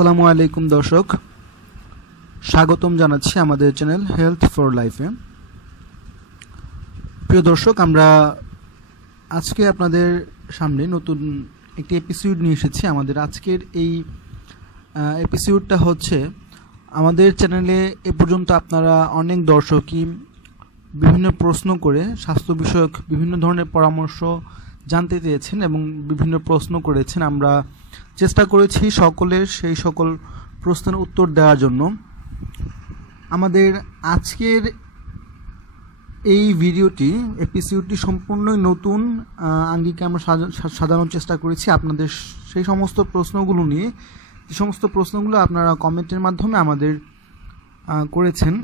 আসসালামু আলাইকুম দর্শক, স্বাগতম জানাচ্ছি আমাদের চ্যানেল হেলথ ফর লাইফে। প্রিয় দর্শক, আমরা আজকে আপনাদের সামনে নতুন একটি এপিসোড নিয়ে এসেছি। আমাদের আজকের এই এপিসোডটা হচ্ছে, আমাদের চ্যানেলে এ পর্যন্ত আপনারা অনেক দর্শকই বিভিন্ন প্রশ্ন করে স্বাস্থ্য বিষয়ক বিভিন্ন ধরনের পরামর্শ জানতে চেয়েছেন এবং বিভিন্ন প্রশ্ন করেছেন। আমরা চেষ্টা করেছি সকলের সেই সকল প্রশ্নের উত্তর দেওয়ার জন্য। আমাদের আজকের এই এপিসোডটি সম্পূর্ণই নতুন আঙ্গিকে আমরা সাজানোর চেষ্টা করেছি আপনাদের সেই সমস্ত প্রশ্নগুলো নিয়ে, যে সমস্ত প্রশ্নগুলো আপনারা কমেন্টের মাধ্যমে আমাদের করেছেন।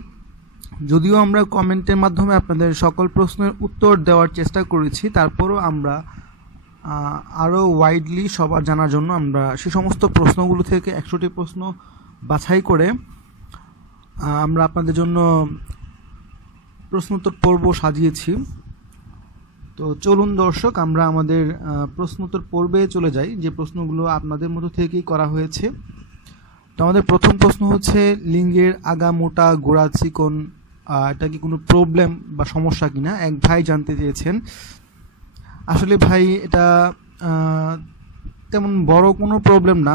যদিও আমরা কমেন্টের মাধ্যমে আপনাদের সকল প্রশ্নের উত্তর দেওয়ার চেষ্টা করেছি, তারপরও আমরা আরও ওয়াইডলি সবার জানার জন্য আমরা সেই সমস্ত প্রশ্নগুলো থেকে 100টি প্রশ্ন বাছাই করে আমরা আপনাদের জন্য প্রশ্নোত্তর পর্ব সাজিয়েছি। তো চলুন দর্শক, আমরা আমাদের প্রশ্নোত্তর পর্বে চলে যাই, যে প্রশ্নগুলো আপনাদের মধ্য থেকেই করা হয়েছে। তো আমাদের প্রথম প্রশ্ন হচ্ছে, লিঙ্গের আগা মোটা গোড়া চিকন এটা কি কোনো প্রবলেম বা সমস্যা কিনা? এক ভাই জানতে চেয়েছেন। আসলে ভাই, এটা তেমন বড় কোনো প্রবলেম না।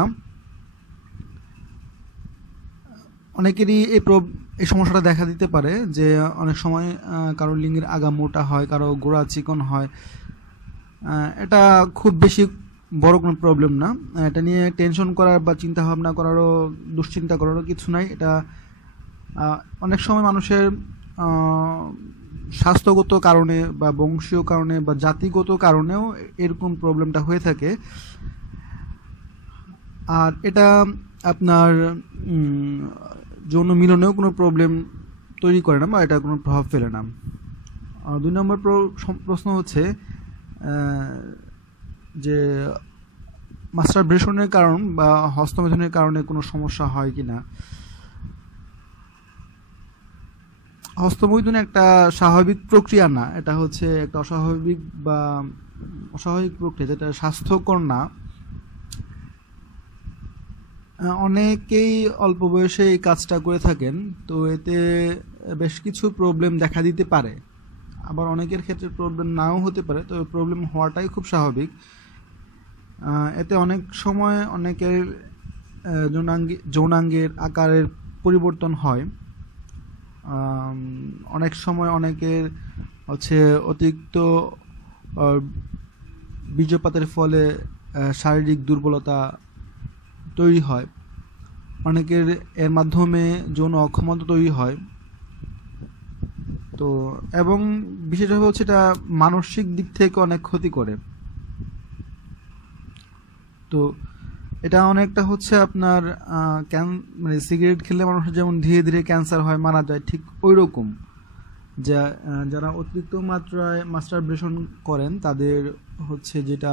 অনেকেরই এই সমস্যাটা দেখা দিতে পারে যে অনেক সময় কারো লিঙ্গের আগা মোটা হয়, কারো গোড়া চিকন হয়। এটা খুব বেশি বড় কোনো প্রবলেম না। এটা নিয়ে টেনশন করার বা চিন্তা ভাবনা করারও, দুশ্চিন্তা করারও কিছু নাই। এটা অনেক সময় মানুষের স্বাস্থ্যগত কারণে বা বংশীয় কারণে বা জাতিগত কারণেও এরকম প্রবলেমটা হয়ে থাকে। আর এটা আপনার যৌন মিলনেও কোনো প্রবলেম তৈরি করে না বা এটা কোনো প্রভাব ফেলে না। 2 নম্বর প্রশ্ন হচ্ছে যে মাস্টারবেশনের কারণ বা হস্তমৈথুনের কারণে কোনো সমস্যা হয় কিনা। হস্তমৈথুন একটা স্বাভাবিক প্রক্রিয়া না, এটা হচ্ছে একটা অস্বাভাবিক বা অস্বাভাবিক প্রক্রিয়া, যেটা স্বাস্থ্যকর না। অনেকেই অল্প বয়সে এই কাজটা করে থাকেন, তো এতে বেশ কিছু প্রবলেম দেখা দিতে পারে। আবার অনেকের ক্ষেত্রে প্রবলেম নাও হতে পারে, তবে প্রবলেম হওয়াটাই খুব স্বাভাবিক। এতে অনেক সময় অনেকের যৌনাঙ্গের আকারের পরিবর্তন হয়। অনেক সময় অনেকের হচ্ছে অতিরিক্ত বীর্যপাতের ফলে শারীরিক দুর্বলতা তৈরি হয়। অনেকের এর মাধ্যমে যৌন অক্ষমতা তৈরি হয়। তো এবং বিশেষভাবে হচ্ছে এটা মানসিক দিক থেকে অনেক ক্ষতি করে। তো এটা অনেকটা হচ্ছে আপনার মানে সিগারেট খেলে মানুষের যেমন ধীরে ধীরে ক্যান্সার হয়, মারা যায়, ঠিক ওই রকম যারা অতিরিক্ত মাত্রায় মাস্টারবেশন করেন তাদের হচ্ছে যেটা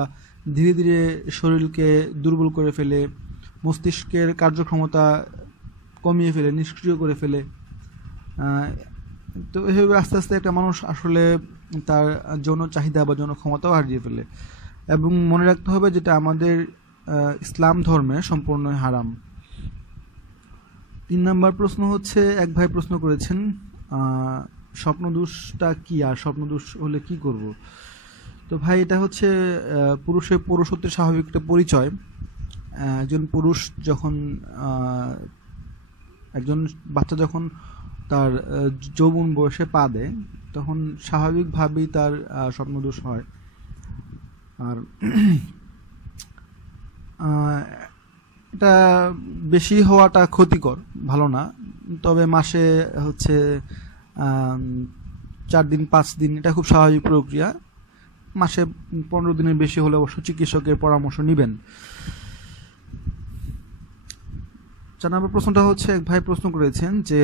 ধীরে ধীরে শরীরকে দুর্বল করে ফেলে, মস্তিষ্কের কার্যক্ষমতা কমিয়ে ফেলে, নিষ্ক্রিয় করে ফেলে। তো এভাবে আস্তে আস্তে একটা মানুষ আসলে তার যৌন চাহিদা বা যৌন ক্ষমতাও হারিয়ে ফেলে। এবং মনে রাখতে হবে যেটা আমাদের ইসলাম ধর্মে সম্পূর্ণই হারাম। 3 নম্বর প্রশ্ন হচ্ছে, এক ভাই প্রশ্ন করেছেন, স্বপ্নদোষটা কি আর স্বপ্নদোষ হলে কি করব? তো ভাই, এটা হচ্ছে পুরুষের পুরুষত্বের স্বাভাবিক একটা পরিচয়। একজন পুরুষ যখন একজন বাচ্চা যখন তার যৌবন বয়সে পা দেয়, তখন স্বাভাবিকভাবেই তার স্বপ্নদোষ হয়। আর এটা বেশি হওয়াটা ক্ষতিকর, ভালো না। তবে মাসে হচ্ছে 4 দিন 5 দিন এটা খুব স্বাভাবিক প্রক্রিয়া। মাসে 15 দিনের বেশি হলে অবশ্য চিকিৎসকের পরামর্শ নেবেন। 4 নম্বর প্রশ্নটা হচ্ছে, এক ভাই প্রশ্ন করেছেন যে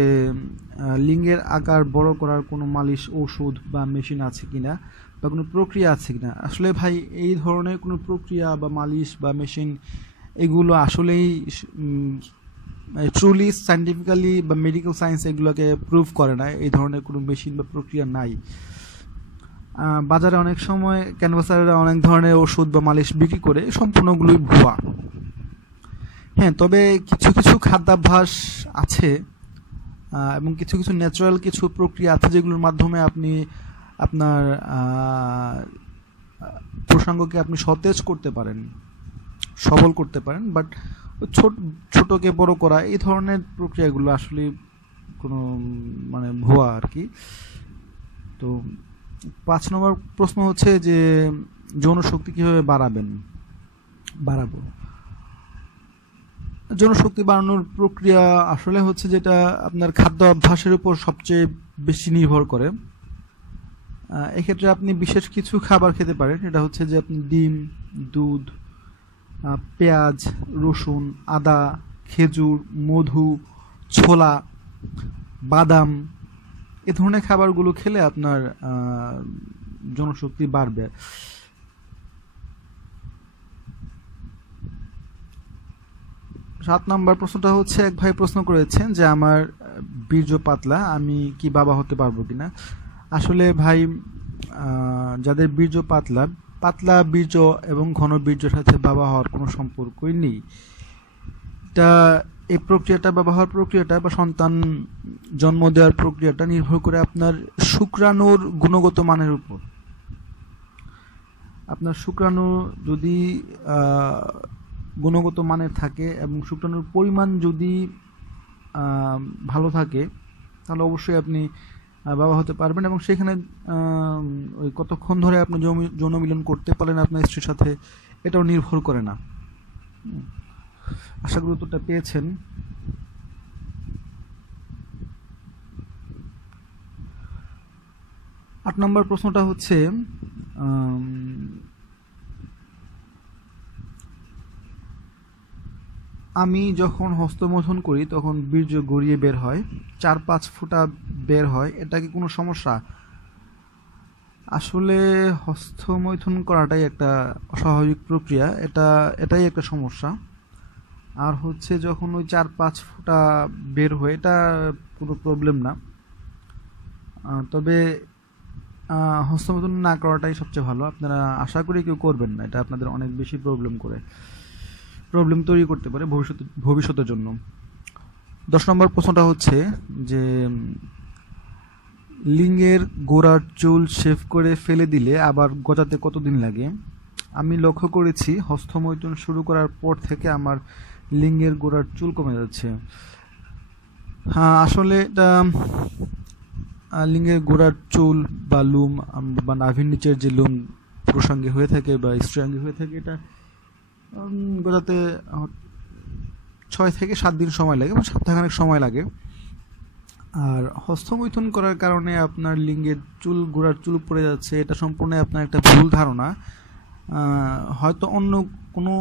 লিঙ্গের আকার বড় করার কোনো মালিশ ওষুধ বা মেশিন আছে কিনা বা কোনো প্রক্রিয়া আছে কিনা। আসলে ভাই, এই ধরনের কোনো প্রক্রিয়া বা মালিশ বা মেশিন এগুলো আসলেই ট্রুলি সায়েন্টিফিক্যালি বা মেডিকেল সায়েন্স এগুলোকে প্রুভ করে না। এই ধরনের কোনো মেশিন বা প্রক্রিয়া নাই। বাজারে অনেক সময় ক্যানভাসাররা অনেক ধরনের ওষুধ বা মালিশ বিক্রি করে, সম্পূর্ণগুলোই ভুয়া। হ্যাঁ, তবে কিছু কিছু খাদ্যাভ্যাস আছে এবং কিছু কিছু ন্যাচারাল কিছু প্রক্রিয়া আছে যেগুলোর মাধ্যমে আপনি আপনার প্রসঙ্গকে আপনি সতেজ করতে পারেন, সবল করতে পারেন। বাট ছোটকে বড় করা এই ধরনের প্রক্রিয়াগুলো আসলে কোনো মানে ভুয়া আর কি। তো 5 নম্বর প্রশ্ন হচ্ছে যে যৌন শক্তি কিভাবে বাড়াবো। যৌন শক্তি বাড়ানোর প্রক্রিয়া আসলে হচ্ছে যেটা আপনার খাদ্য অভ্যাসের উপর সবচেয়ে বেশি নির্ভর করে। এক্ষেত্রে আপনি বিশেষ কিছু খাবার খেতে পারেন। এটা হচ্ছে যে আপনি ডিম, দুধ, পেঁয়াজ, রসুন, আদা, খেজুর, মধু, ছোলা, বাদাম এ ধরনের খাবারগুলো খেলে আপনার জনশক্তি বাড়বে। সাত নম্বর প্রশ্নটা হচ্ছে এক ভাই প্রশ্ন করেছেন যে আমার বীর্য পাতলা, আমি কি বাবা হতে পারবো কিনা। আসলে ভাই যাদের বীর্য পাতলা বীর্য এবং ঘন বীর্যের সাথে বাবা হওয়ার কোনো সম্পর্কই নেই। এই প্রক্রিয়াটা বা সন্তান জন্ম দেওয়ার প্রক্রিয়াটা নির্ভর করে আপনার শুক্রাণুর গুণগত মানের উপর। আপনার শুক্রাণু যদি গুণগত মানের থাকে এবং শুক্রাণুর পরিমাণ যদি ভালো থাকে তাহলে অবশ্যই আপনি বাবা হতে পারবেন। এবং সেখানে ওই কতক্ষণ ধরে আপনি যৌন মিলন করতে পারেন আপনার স্ত্রীর সাথে এটাও নির্ভর করে না। আশা করি উত্তরটা পেয়েছেন। আট নম্বর প্রশ্নটা হচ্ছে আমি যখন হস্তমৈথুন করি তখন বীর্য গড়িয়ে বের হয়, 4-5 ফোঁটা বের হয়, এটা কি কোনো সমস্যা? আসলে হস্তমৈথুন করাটাই একটা অস্বাভাবিক প্রক্রিয়া, এটাই একটা সমস্যা। আর হচ্ছে যখন ওই 4-5 ফোঁটা বের হয় এটা কোনো প্রবলেম না। তবে হস্তমৈথুন না করাটাই সবচেয়ে ভালো। আপনারা আশা করি কেউ করবেন না, এটা আপনাদের অনেক বেশি প্রবলেম তৈরি করতে পারে ভবিষ্যতের জন্য। 10 নম্বর প্রশ্নটা হচ্ছে যে লিঙ্গের গোড়ার চুল শেভ করে ফেলে দিলে আবার গজাতে কতদিন লাগে? আমি লক্ষ্য করেছি হস্তমৈথুন শুরু করার পর থেকে আমার লিঙ্গের গোড়ার চুল কমে যাচ্ছে। হ্যাঁ, আসলে এটা লিঙ্গের গোড়ার চুল বা লুম বা নাভির নিচের যে লুম পুরুষাঙ্গে হয়ে থাকে বা স্ত্রীয়াঙ্গে হয়ে থাকে, এটা গজাতে 6 থেকে 7 দিন সময় লাগে, মানে সপ্তাহখানেক সময় লাগে। আর হস্তমৈথুন করার কারণে আপনার লিঙ্গের গোড়ার চুল পড়ে যাচ্ছে, এটা সম্পূর্ণ আপনার একটা ভুল ধারণা। হয়তো অন্য কোনো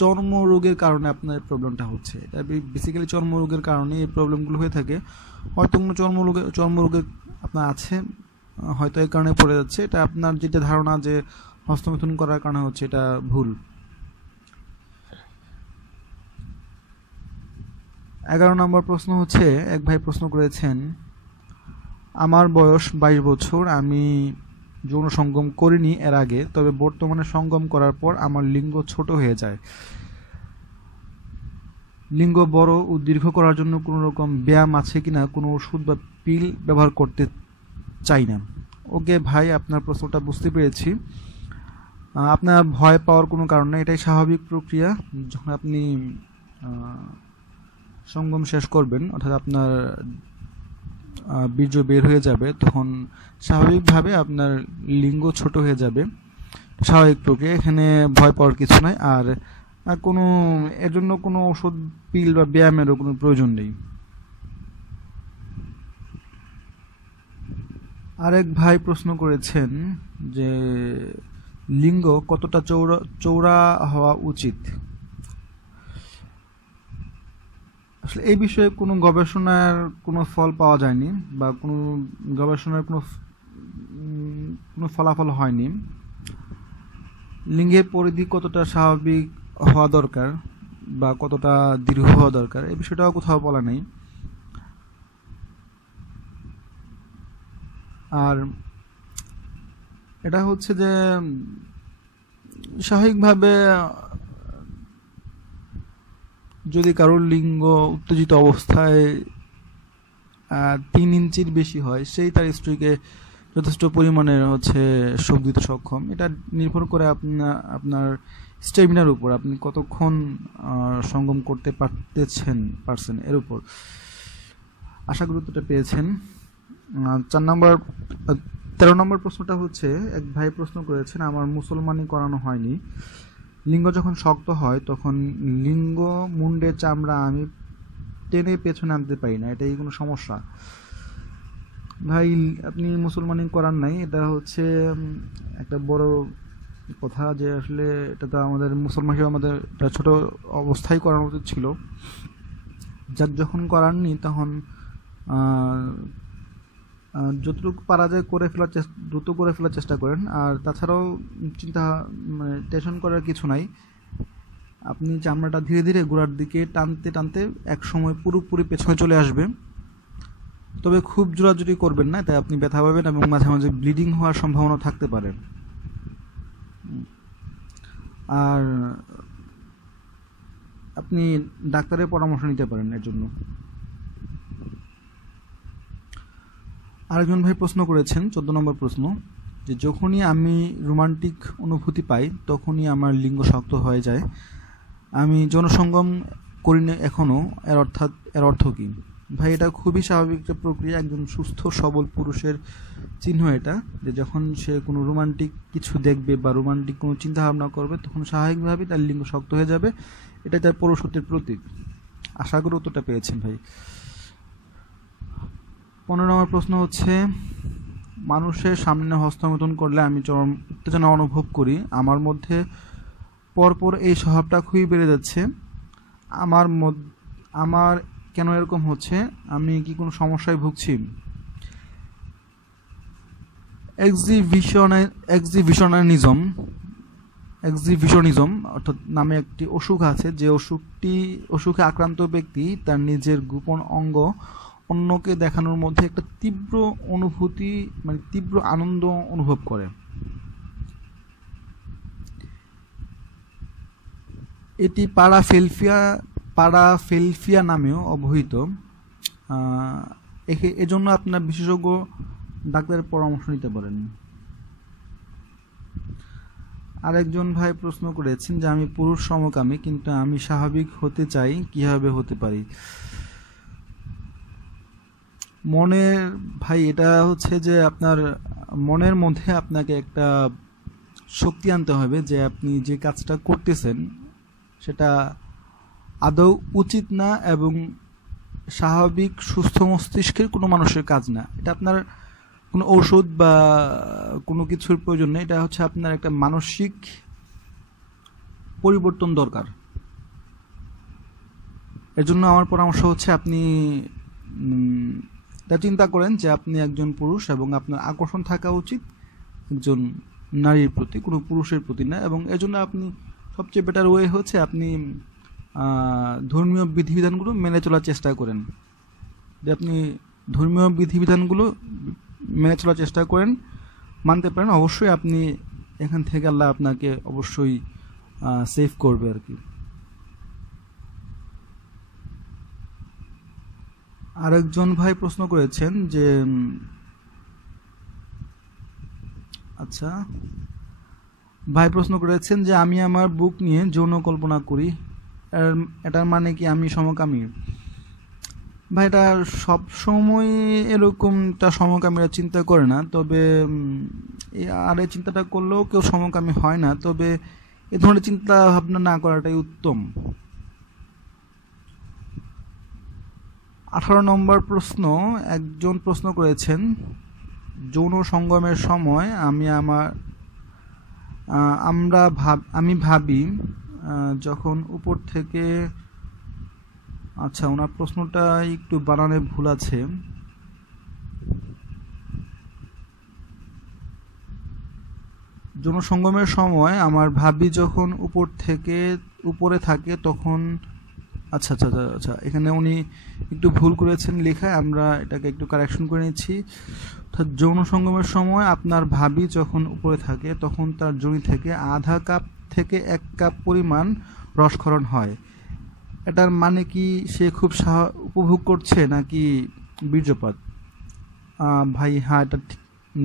চর্মরোগের কারণে আপনার প্রবলেমটা হচ্ছে। এটা বেসিক্যালি চর্মরোগের কারণে এই প্রবলেমগুলো হয়ে থাকে। হয়তো কোনো চর্মরোগের আপনার আছে, হয়তো এই কারণে পড়ে যাচ্ছে। এটা আপনার যেটা ধারণা যে হস্তমৈথুন করার কারণে হচ্ছে, এটা ভুল। 11 নম্বর প্রশ্ন হচ্ছে এক ভাই প্রশ্ন করেছেন, আমার বয়স 22 বছর, আমি যৌন সঙ্গম করিনি এর আগে, তবে বর্তমানে সঙ্গম করার পর আমার লিঙ্গ ছোট হয়ে যায়। লিঙ্গ বড় ও দীর্ঘ করার জন্য কোনো রকম ব্যায়াম আছে কিনা, কোনো ওষুধ বা পিল ব্যবহার করতে চাই না। ওকে ভাই, আপনার প্রশ্নটা বুঝতে পেরেছি। আপনার ভয় পাওয়ার কোনো কারণ নেই, এটাই স্বাভাবিক প্রক্রিয়া। যখন আপনি সঙ্গম শেষ করবেন, অর্থাৎ আপনার বীর্য বের হয়ে যাবে, তখন স্বাভাবিকভাবে আপনার লিঙ্গ ছোট হয়ে যাবে, স্বাভাবিক প্রক্রিয়া। এখানে ভয় পাওয়ার কিছু নাই। আর কোনো এর জন্য কোনো ওষুধ, পিল বা ব্যায়ামেরও কোনো প্রয়োজন নেই। আরেক ভাই প্রশ্ন করেছেন যে লিঙ্গ কতটা চৌড়া হওয়া উচিত। আসলে এই বিষয়ে কোনো গবেষণার কোনো ফল পাওয়া যায়নি বা কোনো গবেষণার কোনো ফলাফল হয়নি। লিঙ্গের পরিধি কতটা স্বাভাবিক হওয়া দরকার বা কতটা দীর্ঘ হওয়া দরকার, এই বিষয়টাও কোথাও বলা নেই। আর এটা হচ্ছে যে স্বাভাবিকভাবে যদি কারোর লিঙ্গ উত্তেজিত অবস্থায় 3 ইঞ্চির বেশি হয়, সেই তার স্ত্রীকে যথেষ্ট পরিমাণের সুখ দিতে সক্ষম। এটা নির্ভর করে আপনার স্টেমিনার উপর, আপনি কতক্ষণ সঙ্গম করতে পারছেন এর উপর। আশা করি উত্তরটা পেয়েছেন। 13 নম্বর প্রশ্নটা হচ্ছে, এক ভাই প্রশ্ন করেছেন, আমার মুসলমানি করানো হয়নি, লিঙ্গ যখন শক্ত হয় তখন লিঙ্গ মুন্ডের চামড়া আমি টেনে পেছনে আনতে পারি না, এটাই কোনো সমস্যা? ভাই, আপনি মুসলমানি করান নাই, এটা একটা বড় কথা, যে আসলে এটা তো আমাদের মুসলমান হিসেবে আমাদের ছোট অবস্থায় করানো উচিত ছিল। যাক, যখন করাননি তখন যতটুকু পারা যায় দ্রুত করে ফেলার চেষ্টা করেন। আর তাছাড়াও টেনশন করার কিছু নাই, আপনি চামড়াটা ধীরে ধীরে গোড়ার দিকে টানতে টানতে এক সময় পুরোপুরি পেছনে চলে আসবে। তবে খুব জোরাজুরি করবেন না, তাই আপনি ব্যথা পাবেন এবং মাঝে মাঝে ব্লিডিং হওয়ার সম্ভাবনা থাকতে পারে। আর আপনি ডাক্তারের পরামর্শ নিতে পারেন এর জন্য। আরেকজন ভাই প্রশ্ন করেছেন, 14 নম্বর প্রশ্ন, যে যখনই আমি রোমান্টিক অনুভূতি পাই তখনই আমার লিঙ্গ শক্ত হয়ে যায়, আমি যৌনসঙ্গম করি না এখনও, এর অর্থ কী? ভাই, এটা খুবই স্বাভাবিক একটা প্রক্রিয়া, একজন সুস্থ সবল পুরুষের চিহ্ন এটা, যে যখন সে কোনো রোমান্টিক কিছু দেখবে বা রোমান্টিক কোনো চিন্তা ভাবনা করবে তখন স্বাভাবিকভাবেই তার লিঙ্গ শক্ত হয়ে যাবে, এটা তার পুরুষত্বের প্রতীক। আশা করি উত্তরটা পেয়েছেন ভাই। 15 নম্বর প্রশ্ন হচ্ছে, মানুষের সামনে হস্তমৈথুন করলে আমি চরম উত্তেজনা অনুভব করি, আমার মধ্যে পরপর এই স্বভাবটা খুবই বেড়ে যাচ্ছে, আমার কেন এরকম হচ্ছে? আমি কি কোনো সমস্যায় ভুগছি? এক্সিবিশনিজম অর্থাৎ নামে একটি অসুখ আছে, যে অসুখে আক্রান্ত ব্যক্তি তার নিজের গোপন অঙ্গ অন্যকে দেখানোর মধ্যে একটা তীব্র অনুভূতি, তীব্র আনন্দ অনুভব করে। এটি পারাফেলফিয়া নামেও অবহিত। এজন্য আপনার বিশেষজ্ঞ ডাক্তারের পরামর্শ নিতে পারেন। আরেকজন ভাই প্রশ্ন করেছেন যে আমি পুরুষ সমকামী, কিন্তু আমি স্বাভাবিক হতে চাই, কিভাবে হতে পারি? ভাই, এটা যে আপনার মনের মধ্যে আপনাকে একটা শক্তি আনতে হবে, যে আপনি যে কাজটা করতেছেন সেটা আদৌ উচিত না এবং স্বাভাবিক সুস্থ মস্তিষ্কের কোনো মানুষের কাজ না। এটা আপনার কোনো ঔষধ বা কোনো কিছুর প্রয়োজন নেই, এটা আপনার একটা মানসিক পরিবর্তন দরকার। এর জন্য আমার পরামর্শ আপনি এটা চিন্তা করেন যে আপনি একজন পুরুষ এবং আপনার আকর্ষণ থাকা উচিত একজন নারীর প্রতি, কোনো পুরুষের প্রতি না। এবং এর জন্য আপনি সবচেয়ে বেটার ওয়ে আপনি ধর্মীয় বিধিবিধানগুলো মেনে চলার চেষ্টা করেন, যে আপনি ধর্মীয় বিধিবিধানগুলো মেনে চলার চেষ্টা করেন, মানতে পারেন, অবশ্যই আপনি এখান থেকে আল্লাহ আপনাকে অবশ্যই সেভ করবে আর কি। আরেকজন ভাই প্রশ্ন করেছেন যে আমি আমার বুক নিয়ে যৌন কল্পনা করি, এটার মানে কি আমি সমকামী? ভাই, এটা সবসময় এরকমটা সমকামীরা চিন্তা করে না, তবে এই চিন্তাটা করলেও কেউ সমকামী হয় না, তবে এ ধরনের চিন্তা ভাবনা না করাটাই উত্তম। 18 নম্বর প্রশ্ন, একজন প্রশ্ন করেছেন, যৌন সঙ্গমের সময় আমি ভাবি যখন উপর থেকে, ওনার প্রশ্নটা একটু বানানে ভুল আছে। যৌন সঙ্গমের সময় আমার ভাবি যখন উপরে থাকে তখন, আচ্ছা, এখানে উনি একটু ভুল করেছেন লেখায়, আমরা এটাকে একটু কারেকশন করে নিচ্ছি। অর্থাৎ যৌন সঙ্গমের সময় আপনার ভাবি যখন উপরে থাকে তখন তার যোনি থেকে আধা কাপ থেকে 1 কাপ পরিমাণ রসক্ষরণ হয়। এটার মানে কি সে খুব উপভোগ করছে নাকি বীর্যপাত? ভাই হ্যাঁ, এটা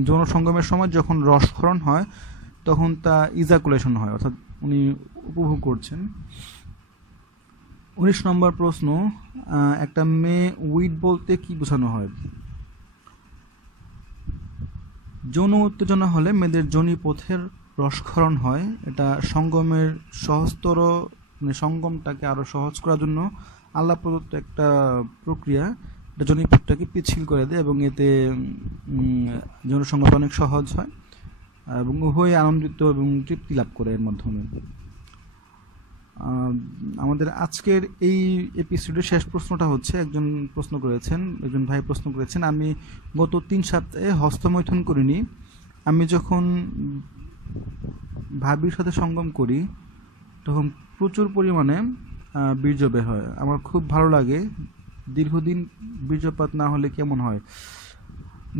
যৌন সঙ্গমের সময় যখন রসক্ষরণ হয় তখন তা ইজাকুলেশন হয়, অর্থাৎ উনি উপভোগ করছেন। 19 নম্বর প্রশ্ন, একটা মেয়ে উইড বলতে কি বোঝানো হয়? যৌন উত্তেজনা হলে মেয়েদের যোনিপথের রসক্ষরণ হয়। এটা সঙ্গমের সহজতর, মানে সঙ্গমটাকে আরো সহজ করার জন্য আল্লাহ প্রদত্ত একটা প্রক্রিয়া। এটা যোনিপথটাকে পিচ্ছিল করে দেয় এবং এতে যৌন সঙ্গমটা অনেক সহজ হয় এবং উভয়ে আনন্দিত এবং তৃপ্তি লাভ করে এর মাধ্যমে। আমাদের আজকের এই এপিসোডের শেষ প্রশ্নটা হচ্ছে, একজন ভাই প্রশ্ন করেছেন, আমি গত 3 সপ্তাহে হস্তমৈথুন করিনি। আমি যখন ভাবির সাথে সঙ্গম করি তখন প্রচুর পরিমাণে বীর্য বের হয়। আমার খুব ভালো লাগে। দীর্ঘদিন বীর্যপাত না হলে কেমন হয়?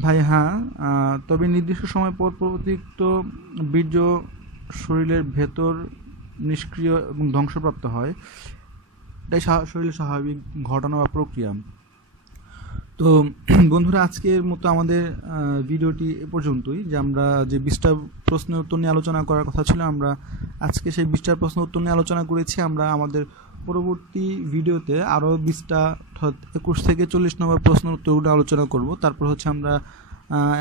ভাই হ্যাঁ, তবে নির্দিষ্ট সময় পর অতিরিক্ত বীর্য শরীরের ভেতর নিষ্ক্রিয় এবং ধ্বংসপ্রাপ্ত হয়। এটাই শরীরের স্বাভাবিক ঘটনা বা প্রক্রিয়া। তো বন্ধুরা, আজকের মতো আমাদের ভিডিওটি এ পর্যন্তই। যে আমরা যে 20টা প্রশ্নের উত্তর নিয়ে আলোচনা করার কথা ছিল, আমরা আজকে সেই 20টা প্রশ্নের উত্তর নিয়ে আলোচনা করেছি। আমরা আমাদের পরবর্তী ভিডিওতে আরও 20টা, অর্থাৎ 21 থেকে 40 নম্বর প্রশ্নের উত্তরগুলো আলোচনা করব। তারপর হচ্ছে আমরা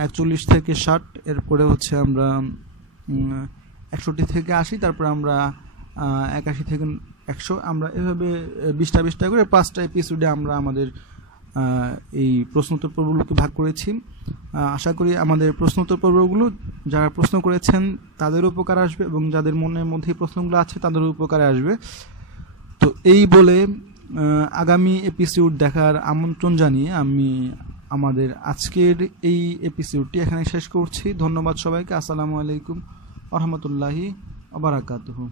41 থেকে 60, এরপরে হচ্ছে আমরা 61 থেকে 80, তারপর আমরা 81 থেকে 100, আমরা এভাবে 20টা করে 5টা এপিসোডে আমরা আমাদের এই প্রশ্নোত্তর পর্বগুলোকে ভাগ করেছি। আশা করি আমাদের প্রশ্নোত্তর পর্বগুলো যারা প্রশ্ন করেছেন তাদের উপকার আসবে এবং যাদের মনের মধ্যে প্রশ্নগুলো আছে তাদের উপকারে আসবে। তো এই বলে আগামী এপিসোড দেখার আমন্ত্রণ জানিয়ে আমি আমাদের আজকের এই এপিসোডটি এখানে শেষ করছি। ধন্যবাদ সবাইকে। আসসালামু আলাইকুম ওয়া রাহমাতুল্লাহি ওয়া বারাকাতুহু।